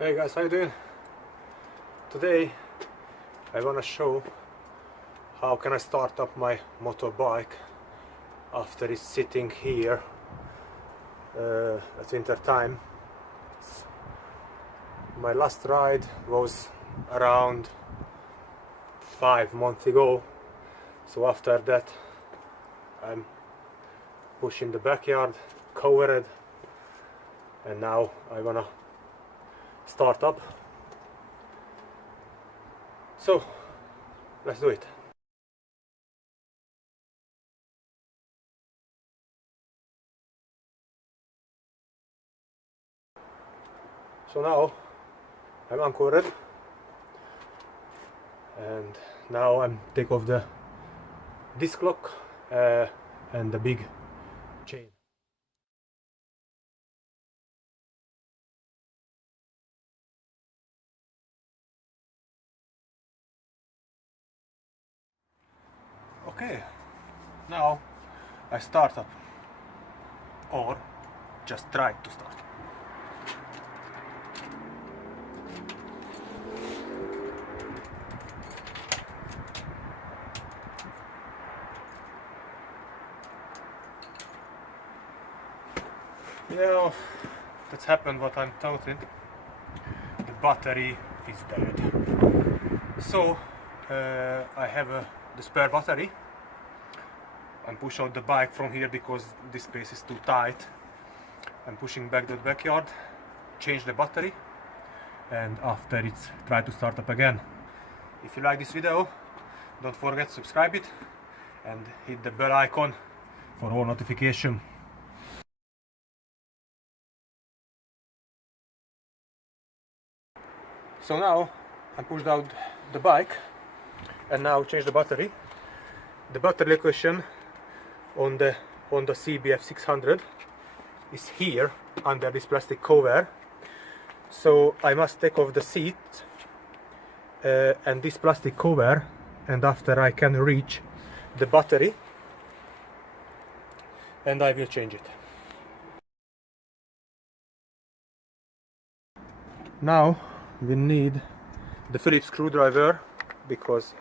Hey guys, how you doing? Today I wanna show how can I start up my motorbike after it's sitting here at winter time. My last ride was around 5 months ago, so after that I'm pushing the backyard, covered, and now I wanna start up. So let's do it. So now I'm anchored, and now I'm take off the disc lock and the big chain. Okay, now I start up, or just try to start. Yeah, that's happened what I'm thinking. The battery is dead. So I have the spare battery. I'm pushing out the bike from here because this space is too tight. I'm pushing back the backyard, change the battery, and after it's try to start up again. If you like this video, don't forget to subscribe it and hit the bell icon for all notification. So now I pulled out the bike and now change the battery. The battery location on the Honda CBF600 is here under this plastic cover. So I must take off the seat and this plastic cover, and after I can reach the battery and I will change it. Now we need the Phillips screwdriver because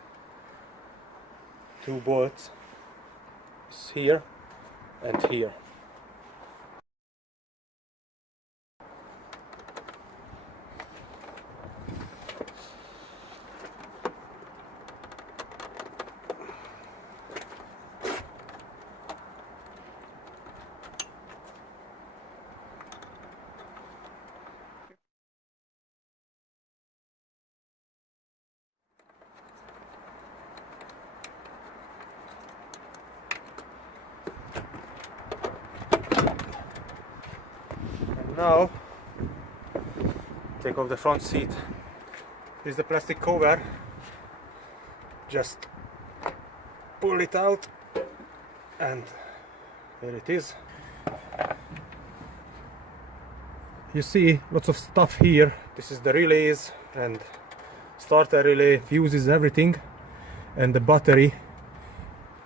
2 bolts is here and here. Now take off the front seat. Here's the plastic cover. Just pull it out and there it is. You see lots of stuff here. This is the relays and starter relay, fuses, everything, and the battery,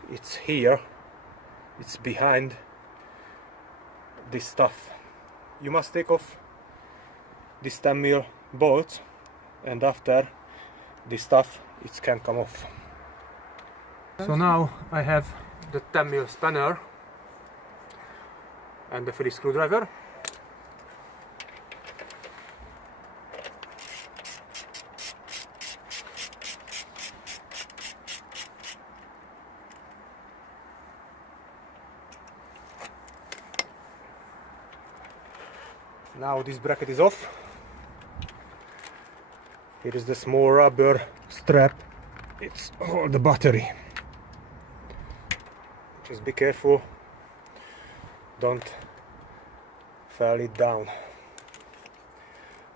it's here, it's behind this stuff. You must take off this 10mm bolt, and after this stuff it can come off. So now I have the 10mm spanner and the Phillips screwdriver. Now this bracket is off. Here is the small rubber strap. It's all the battery. Just be careful, don't fall it down.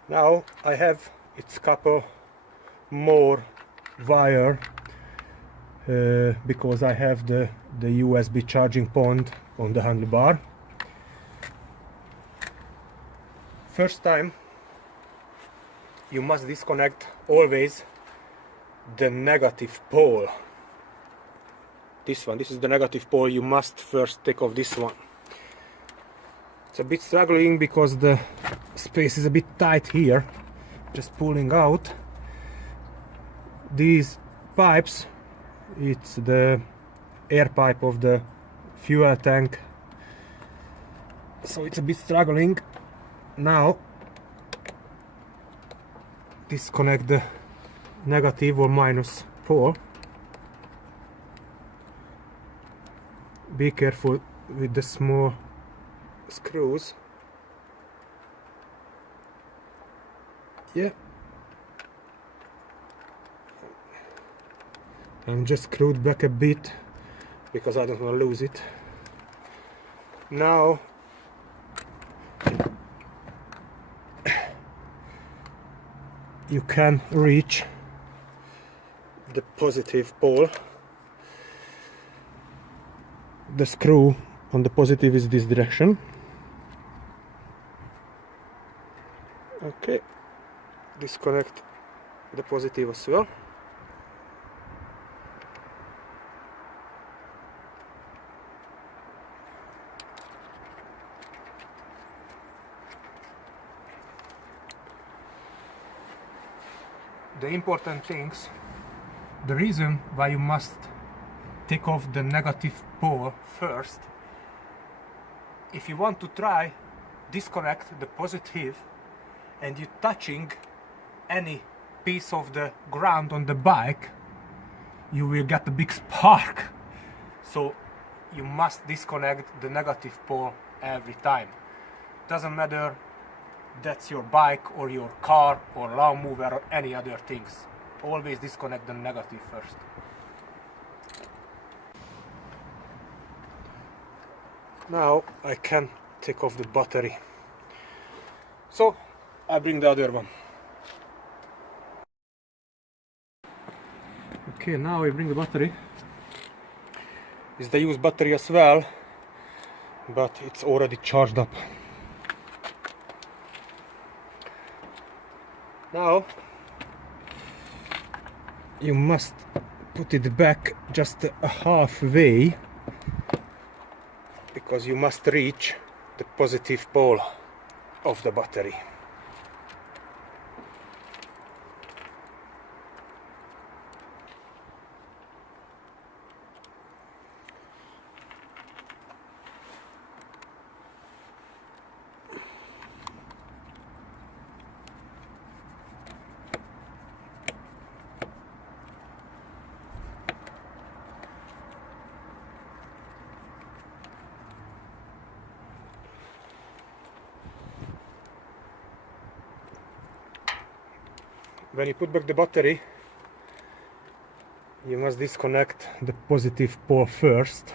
Now I have its couple more wire because I have the USB charging point on the handlebar. First time you must disconnect always the negative pole. This is the negative pole. You must first take off this one. It's a bit struggling because the space is a bit tight here, just pulling out. These pipes, it's the air pipe of the fuel tank, so it's a bit struggling. Now disconnect the negative or minus pole. Be careful with the small screws. Yeah, I'm just screwed back a bit because I don't want to lose it. Now you can reach the positive pole. The screw on the positive is this direction. Okay, disconnect the positive as well. The important things, the reason why you must take off the negative pole first, if you want to try disconnect the positive and you touching any piece of the ground on the bike, you will get a big spark. So you must disconnect the negative pole every time. Doesn't matter that's your bike or your car or lawnmower or any other things. Always disconnect the negative first. Now I can take off the battery. So I bring the other one. Okay, now I bring the battery. It's the used battery as well, but it's already charged up. Now you must put it back just halfway, because you must reach the positive pole of the battery. When you put back the battery, you must disconnect the positive pole first,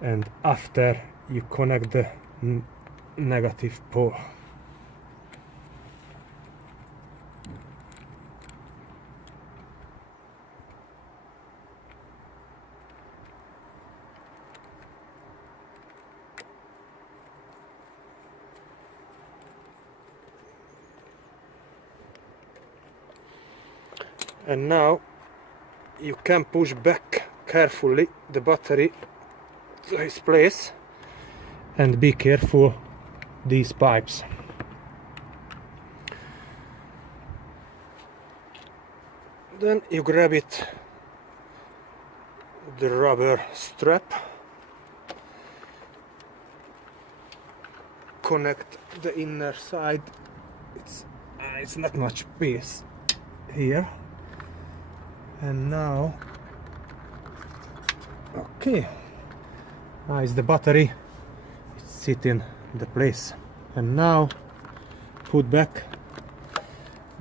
and after you connect the negative pole. And now you can push back carefully the battery to its place, and be careful these pipes. Then you grab it, the rubber strap, connect the inner side. It's not much space here. And now, okay, now is the battery, it's sitting in the place. And now put back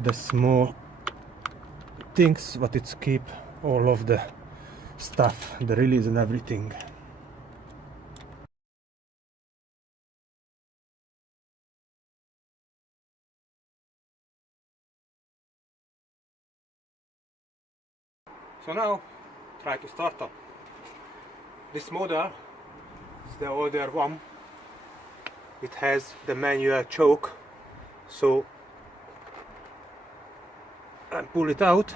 the small things, but it's keep all of the stuff, the release and everything. So now, try to start up. This model is the older one. It has the manual choke, so I pull it out.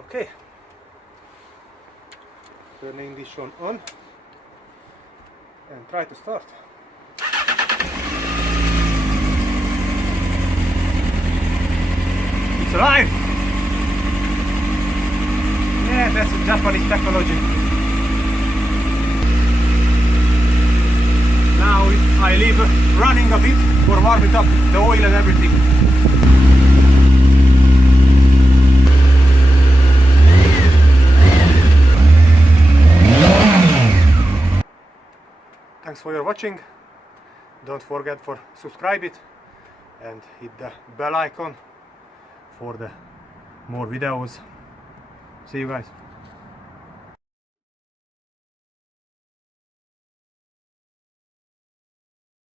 Okay. Turning this one on and try to start. alive! Yeah, that's a Japanese technology. Now I leave running a bit for warming up the oil and everything. Thanks for your watching. Don't forget for subscribe it and hit the bell icon for the more videos. See you guys.